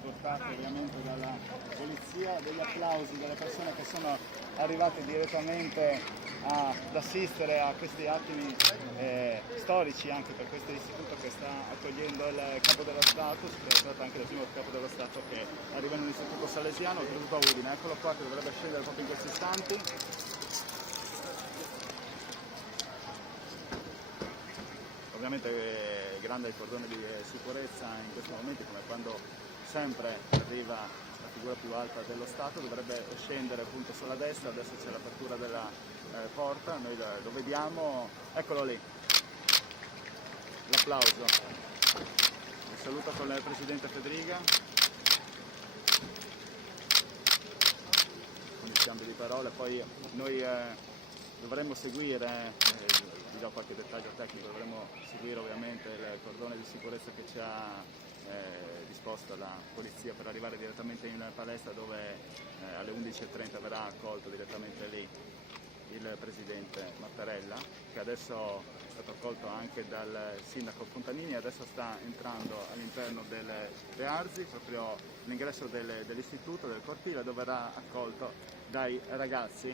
scortate ovviamente dalla polizia, degli applausi delle persone che sono arrivate direttamente ad assistere a questi attimi storici anche per questo istituto che sta accogliendo il capo dello Stato. Si tratta anche del primo capo dello Stato che arriva in un istituto salesiano, oltretutto a Udine. Eccolo qua che dovrebbe scendere proprio in questi istanti. Ovviamente grande il cordone di sicurezza in questi momenti, come quando sempre arriva la figura più alta dello Stato, dovrebbe scendere appunto sulla destra. Adesso c'è l'apertura della porta, noi lo vediamo, eccolo lì, l'applauso, il saluto con il Presidente Fedriga, con il scambio di parole. Poi noi dovremmo seguire, vi do qualche dettaglio tecnico, dovremmo seguire ovviamente il cordone di sicurezza che ci ha disposto la polizia per arrivare direttamente in palestra, dove alle 11:30 verrà accolto direttamente lì il Presidente Mattarella, che adesso è stato accolto anche dal Sindaco Fontanini e adesso sta entrando all'interno delle Bearzi, proprio all'ingresso dell'istituto, del cortile, dove verrà accolto dai ragazzi